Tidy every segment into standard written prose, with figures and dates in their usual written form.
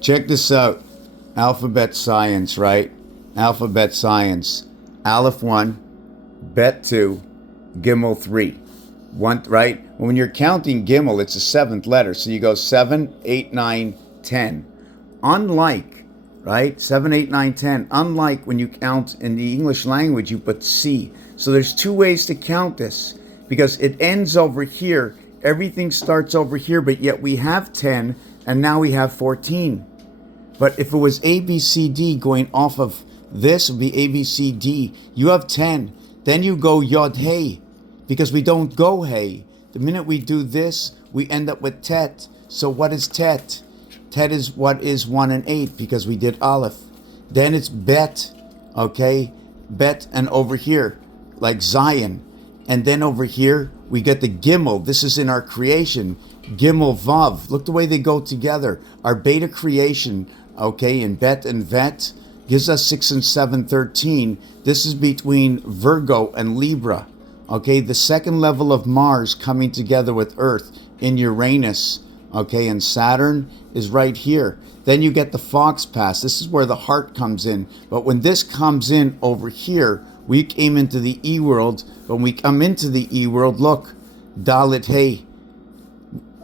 Check this out. Alphabet science, right? Alphabet science. Aleph 1, Bet 2, GIMEL 3. One, right? When you're counting GIMEL, it's a seventh letter. So you go 7, 8, 9, 10. Unlike, right? 7, 8, 9, 10. Unlike when you count in the English language, you put C. So there's two ways to count this because it ends over here. Everything starts over here, but yet we have 10 and now we have 14. But if it was A, B, C, D going off of this, it would be A, B, C, D. You have 10. Then you go Yod Hey, because we don't go Hey. The minute we do this, we end up with Tet. So what is Tet? Tet is what is 1 and 8, because we did Aleph. Then it's Bet, okay? Bet, and over here, like Zion. And then over here, we get the GIMEL. This is in our creation. GIMEL Vav. Look the way they go together. Our beta creation, okay, in Bet and Vet, gives us 6 and 7, 13. This is between Virgo and Libra. Okay, the second level of Mars coming together with Earth in Uranus. Okay, and Saturn is right here. Then you get the Fox Pass. This is where the heart comes in. But when this comes in over here, we came into the E world. When we come into the E world, look, Dalit Hey.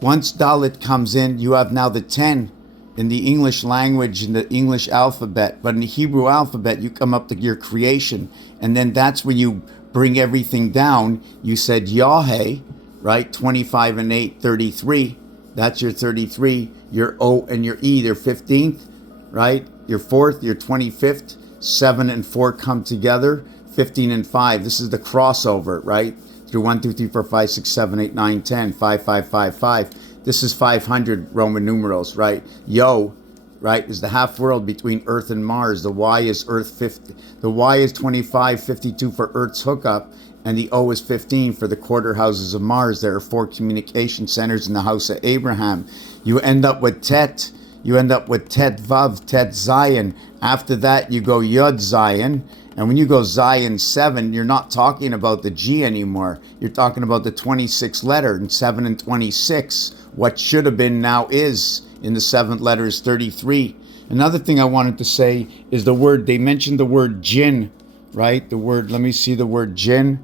Once Dalit comes in, you have now the 10 in the English language, in the English alphabet. But in the Hebrew alphabet, you come up to your creation. And then that's when you bring everything down. You said Yahweh, right? 25 and 8, 33. That's your 33. Your O and your E, they're 15th, right? Your 4th, your 25th. 7 and 4 come together. 15 and 5. This is the crossover, right? Through 1, 2, 3, 4, 5, 6, 7, 8, 9, 10, 5, 5, 5, 5. This is 500 Roman numerals, right? Yo, right, is the half world between Earth and Mars. The Y is Earth 50. The Y is 25, 52 for Earth's hookup, and the O is 15 for the quarter houses of Mars. There are 4 communication centers in the house of Abraham. You end up with Tet. You end up with Tet Vav, Tet Zion. After that, you go Yod Zion. And when you go Zion 7, you're not talking about the G anymore. You're talking about the 26th letter, and 7 and 26. What should have been now is. In the 7th letter is 33. Another thing I wanted to say is the word, they mentioned the word jinn, right? The word, let me see the word jinn.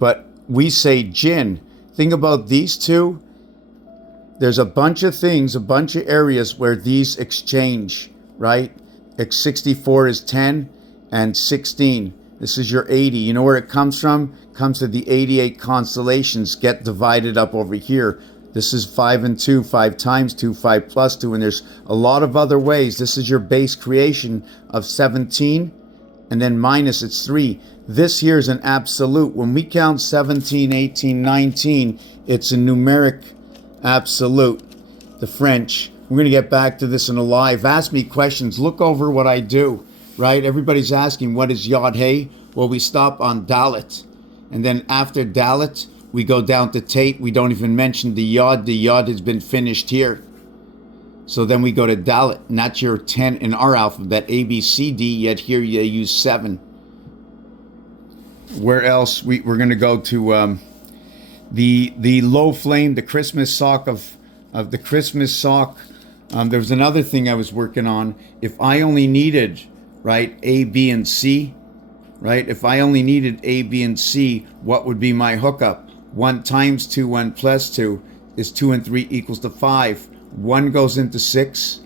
But we say jinn. Think about these two. There's a bunch of things, a bunch of areas where these exchange, right? 64 is 10 and 16. This is your 80. You know where it comes from? It comes to the 88 constellations get divided up over here. This is 5 and 2, 5 times 2, 5 plus 2, and there's a lot of other ways. This is your base creation of 17, and then minus it's 3. This here is an absolute. When we count 17, 18, 19, it's a numeric absolute. The French. We're going to get back to this in a live. Ask me questions. Look over what I do, right? Everybody's asking, what is Yod Hey? Well, we stop on Dalit. And then after Dalit, we go down to Tate. We don't even mention the Yod. The Yod has been finished here. So then we go to Dalit. And that's your 10 in our alphabet, A, B, C, D. Yet here you use 7. Where else? We're going to go to the low flame, the Christmas sock of the Christmas sock. There was another thing I was working on. If I only needed, right, A, B, and C, right? If I only needed A, B, and C, what would be my hookup? 1 times 2, 1 plus 2 is 2 and 3 equals to 5. 1 goes into 6,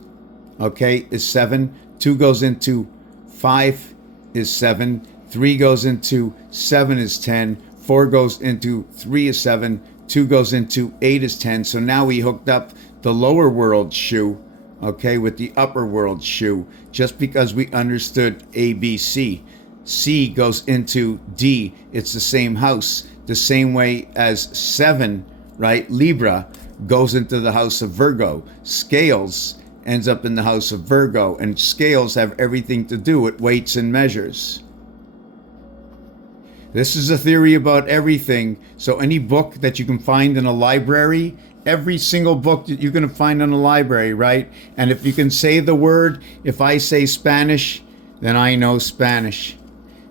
okay, is 7. 2 goes into 5 is 7. 3 goes into 7 is 10. 4 goes into 3 is 7. 2 goes into 8 is 10. So now we hooked up the lower world shoe, okay, with the upper world shoe, just because we understood A, B, C. C goes into D. It's the same house, the same way as 7, right, Libra, goes into the house of Virgo. Scales ends up in the house of Virgo, and scales have everything to do with weights and measures. This is a theory about everything. So any book that you can find in a library, every single book that you're going to find in a library, right? And if you can say the word, if I say Spanish, then I know Spanish.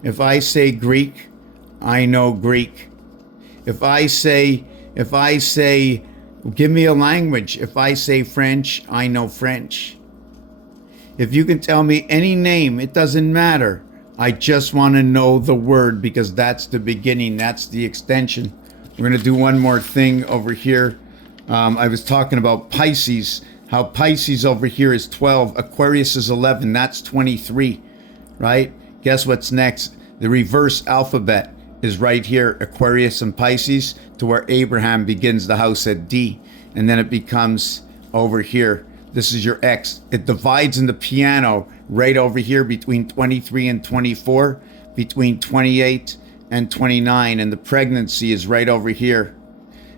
If I say Greek, I know Greek. If I say Give me a language. If I say French, I know French. If you can tell me any name, it doesn't matter. I just want to know the word, because that's the beginning. That's the extension. We're going to do one more thing over here. I was talking about Pisces, how Pisces over here is 12. Aquarius is 11. That's 23, right? Guess what's next? The reverse alphabet is right here, Aquarius and Pisces, to where Abraham begins the house at D. And then it becomes over here. This is your X. It divides in the piano right over here between 23 and 24, between 28 and 29, and the pregnancy is right over here.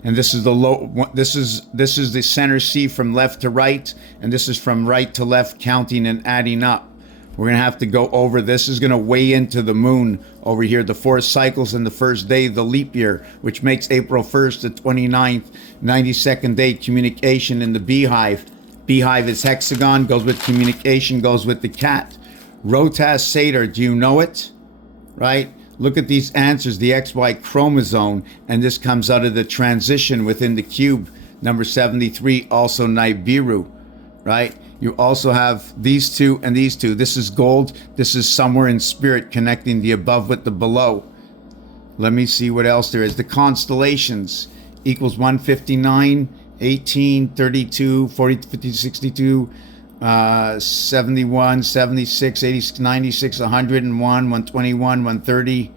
And this is the low. This is the center C from left to right, and this is from right to left, counting and adding up. We're gonna have to go over. This is gonna weigh into the moon over here, the 4 cycles and the first day, the leap year, which makes April 1st the 29th, 92nd day. Communication in the beehive. Beehive is hexagon, goes with communication, goes with the cat. Rotas Seder, do you know it? Right? Look at these answers, the XY chromosome, and this comes out of the transition within the cube. Number 73, also Nibiru, right? You also have these two and these two. This is gold. This is somewhere in spirit, connecting the above with the below. Let me see what else there is. The constellations equals 159, 18, 32, 40, 50, 62, 71, 76, 86, 96, 101, 121, 130,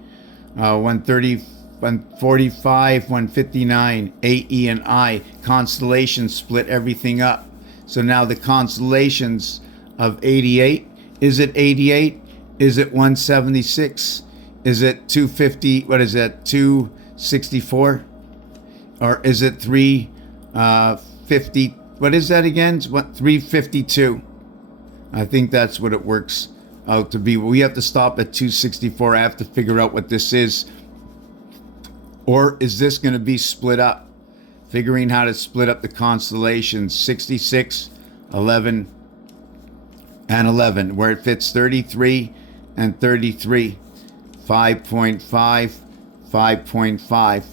130, 145, 159, A, E, and I. Constellations split everything up. So now the constellations of 88, is it 88? Is it 176? Is it 250? What is that? 264? Or is it 350? What is that again? What, 352? I think that's what it works out to be. We have to stop at 264. I have to figure out what this is. Or is this going to be split up? Figuring how to split up the constellations. 66, 11, and 11. Where it fits 33 and 33. 5.5, 5.5.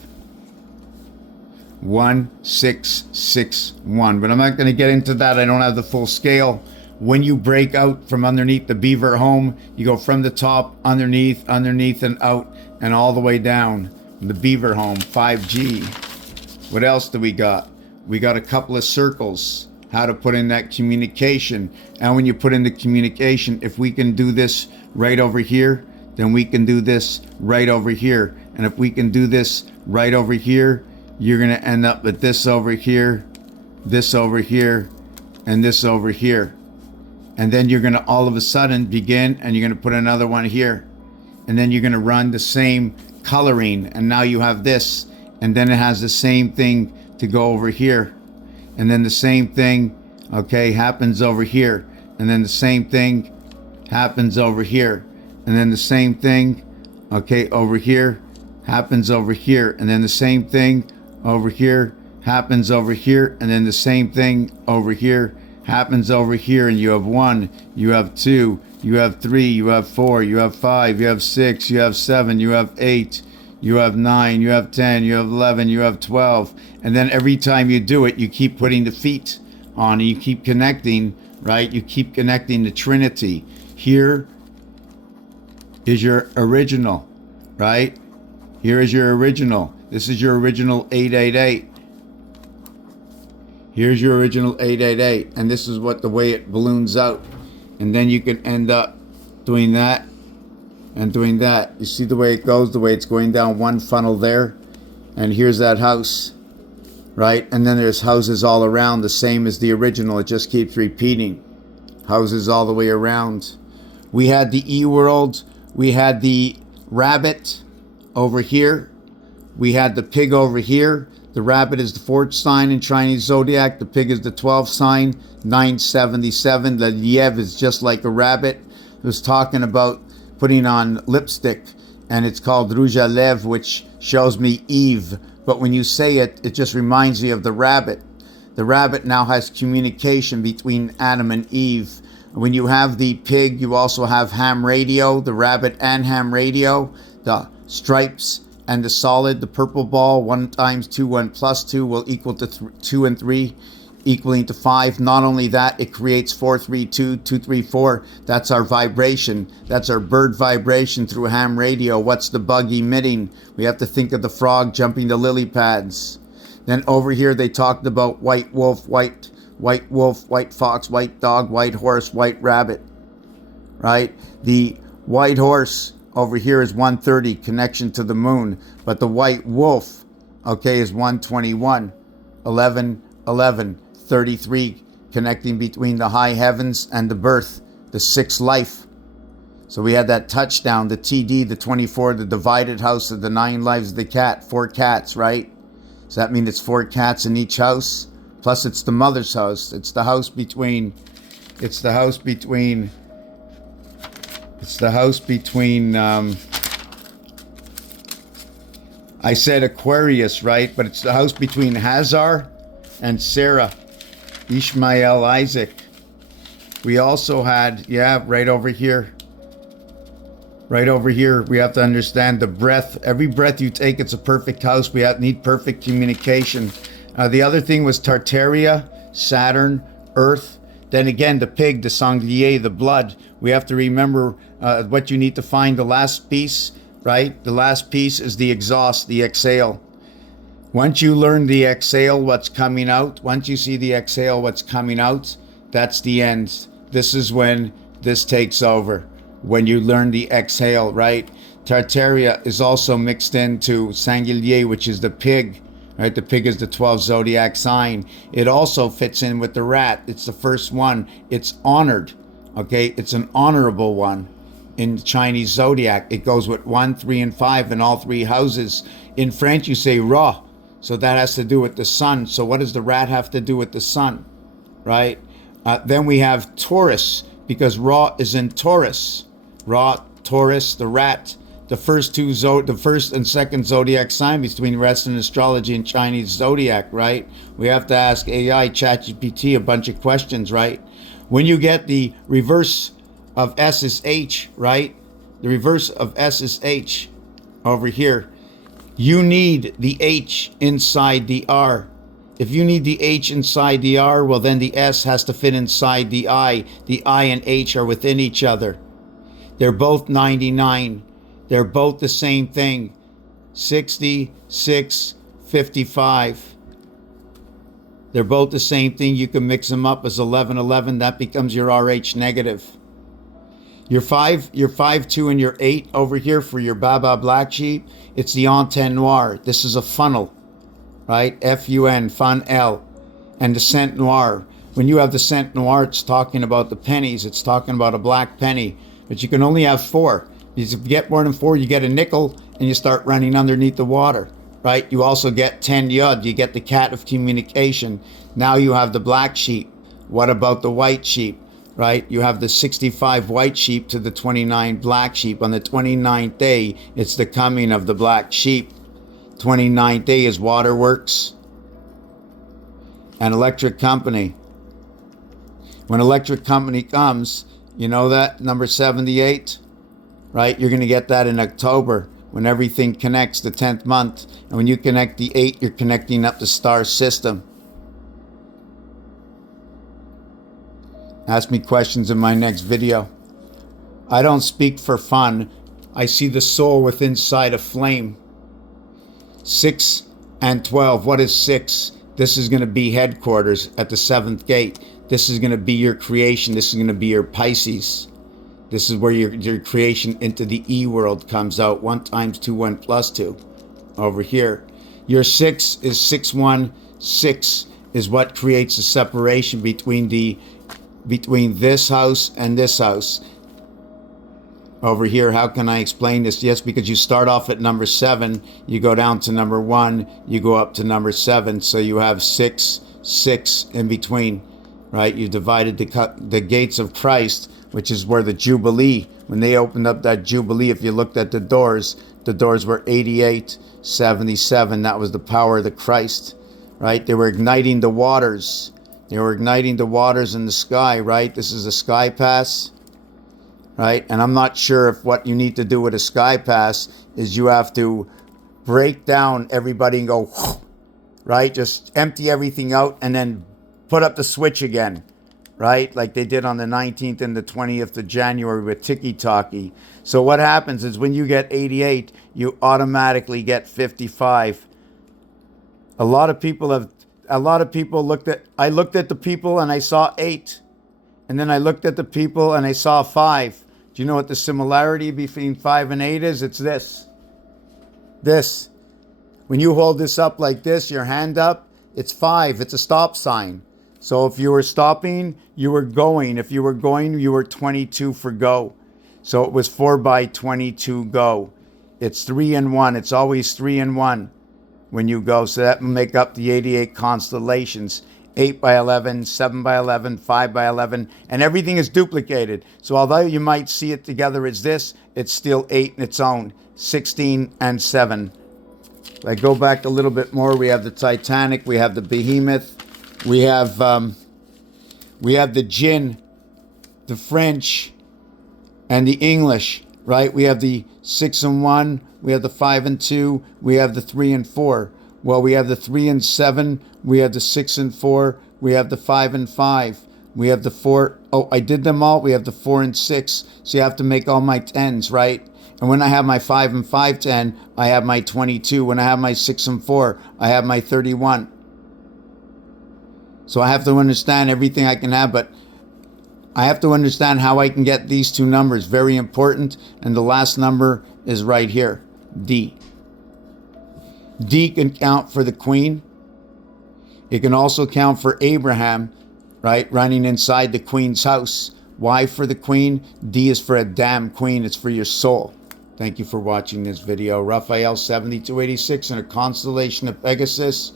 1661. But I'm not going to get into that. I don't have the full scale. When you break out from underneath the beaver home, you go from the top, underneath, and out, and all the way down. The beaver home, 5G. What else do we got? We got a couple of circles. How to put in that communication. And when you put in the communication, if we can do this right over here, then we can do this right over here. And if we can do this right over here, you're going to end up with this over here, and this over here. And then you're going to all of a sudden begin, and you're going to put another one here. And then you're going to run the same coloring. And now you have this. And then it has the same thing to go over here. And then the same thing, okay, happens over here. And then the same thing happens over here. And then the same thing, okay, over here, happens over here. And then the same thing over here happens over here, and then the same thing over here happens over here. And you have 1, you have 2, you have 3, you have 4, you have 5, you have 6, you have 7, you have 8, you have 9, you have 10, you have 11, you have 12. And then every time you do it, you keep putting the feet on, and you keep connecting, right? You keep connecting the Trinity. Here is your original, right? Here is your original. This is your original 888. Here's your original 888. And this is what the way it balloons out. And then you can end up doing that and doing that. You see the way it goes, the way it's going down one funnel there. And here's that house, right? And then there's houses all around, the same as the original. It just keeps repeating. Houses all the way around. We had the E world. We had the rabbit over here. We had the pig over here. The rabbit is the 4th sign in Chinese zodiac. The pig is the 12th sign, 977. The Yev is just like a rabbit. It was talking about putting on lipstick, and it's called Rouge à Lèvres, which shows me Eve. But when you say it, it just reminds me of the rabbit. The rabbit now has communication between Adam and Eve. When you have the pig, you also have ham radio, the rabbit and ham radio, the stripes and the solid, the purple ball, 1 times 2, 1 plus 2 will equal to 2 and 3, equaling to 5. Not only that, it creates 4, 3, 2, 2, 3, 4. That's our vibration. That's our bird vibration through ham radio. What's the bug emitting? We have to think of the frog jumping the lily pads. Then over here they talked about white wolf, white fox, white dog, white horse, white rabbit, right? The white horse over here is 130, connection to the moon. But the white wolf, okay, is 121, 11, 11, 33, connecting between the high heavens and the birth, the sixth life. So we had that touchdown, the TD, the 24, the divided house of the 9 lives of the cat, 4 cats, right? Does that mean it's 4 cats in each house? Plus it's the mother's house. It's the house between, I said Aquarius, right? But it's the house between Hazar and Sarah, Ishmael, Isaac. We also had, right over here, we have to understand the breath. Every breath you take, it's a perfect house. We need perfect communication. The other thing was Tartaria, Saturn, Earth. Then again, the pig, the sanglier, the blood. We have to remember what you need to find. The last piece, right? The last piece is the exhaust, the exhale. Once you learn the exhale, what's coming out, once you see the exhale, what's coming out, that's the end. This is when this takes over. When you learn the exhale, right? Tartaria is also mixed into Sanglier, which is the pig, right? The pig is the 12th zodiac sign. It also fits in with the rat. It's the first one. It's honored, okay? It's an honorable one in the Chinese zodiac. It goes with 1, 3, and 5 in all 3 houses. In French, you say Ra. So that has to do with the sun. So what does the rat have to do with the sun, right? Then we have Taurus, because Ra is in Taurus. Ra, Taurus, the rat. The first and second zodiac sign between Western astrology and Chinese zodiac, right? We have to ask AI, ChatGPT, a bunch of questions, right? When you get the reverse of S is H, right? The reverse of S is H over here. You need the H inside the R. If you need the H inside the R, well then the S has to fit inside the I. The I and H are within each other. They're both 99. They're both the same thing. 66, 55. They're both the same thing. You can mix them up as 1111. That becomes your RH negative. Your 5, 2, and your 8 over here for your Baba Black Sheep, it's the Antenne Noire. This is a funnel, right? F-U-N, fun L. And the Cent Noir. When you have the Cent Noir, it's talking about the pennies. It's talking about a black penny. But you can only have 4. Because if you get more than 4, you get a nickel and you start running underneath the water, right? You also get 10 Yod. You get the cat of communication. Now you have the black sheep. What about the white sheep? Right? You have the 65 white sheep to the 29 black sheep. On the 29th day, it's the coming of the black sheep. 29th day is waterworks and electric company. When electric company comes, you know that, number 78, right? You're going to get that in October when everything connects, the 10th month. And when you connect the 8, you're connecting up the star system. Ask me questions in my next video. I don't speak for fun. I see the soul within inside a flame. 6 and 12. What is 6? This is going to be headquarters at the 7th gate. This is going to be your creation. This is going to be your Pisces. This is where your creation into the E world comes out. 1 times 2, 1 plus 2. Over here. Your 6 is 6, 1. 6 is what creates the separation between this house and this house. Over here, how can I explain this? Yes, because you start off at number 7, you go down to number 1, you go up to number 7, so you have 6, 6 in between, right? You divided the gates of Christ, which is where the Jubilee, when they opened up that Jubilee, if you looked at the doors were 88, 77. That was the power of the Christ, right? They were igniting the waters. They were igniting the waters in the sky, right? This is a sky pass, right? And I'm not sure if what you need to do with a sky pass is you have to break down everybody and go, right? Just empty everything out and then put up the switch again, right? Like they did on the 19th and the 20th of January with Tiki Talkie. So what happens is when you get 88, you automatically get 55. I looked at the people and I saw 8. And then I looked at the people and I saw 5. Do you know what the similarity between 5 and 8 is? It's this. This. When you hold this up like this, your hand up, it's 5. It's a stop sign. So if you were stopping, you were going. If you were going, you were 22 for go. So it was 4 by 22 go. It's 3 and 1. It's always 3 and 1 when you go. So that will make up the 88 constellations. 8 by 11, 7 by 11, 5 by 11, and everything is duplicated. So although you might see it together as this, it's still 8 in its own. 16 and 7. I go back a little bit more. We have the Titanic. We have the Behemoth. We have the Jinn, the French, and the English, right? We have the 6 and 1. We have the 5 and 2. We have the 3 and 4. Well, we have the 3 and 7. We have the 6 and 4. We have the 5 and 5. We have the 4. Oh, I did them all. We have the 4 and 6. So you have to make all my 10s, right? And when I have my 5 and 5 10, I have my 22. When I have my 6 and 4, I have my 31. So I have to understand everything I can have, but I have to understand how I can get these two numbers. Very important. And the last number is right here, D. D can count for the queen. It can also count for Abraham, right, running inside the queen's house. Y for the queen. D is for a damn queen. It's for your soul. Thank you for watching this video. Raphael 7286 in a constellation of Pegasus.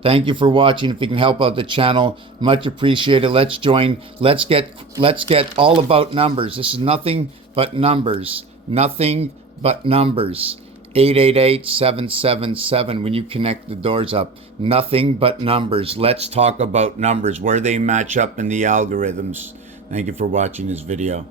Thank you for watching. If you can help out the channel, much appreciated. Let's join. Let's get all about numbers. This is nothing but numbers. Nothing but numbers. 888-777 when you connect the doors up. Nothing but numbers. Let's talk about numbers, where they match up in the algorithms. Thank you for watching this video.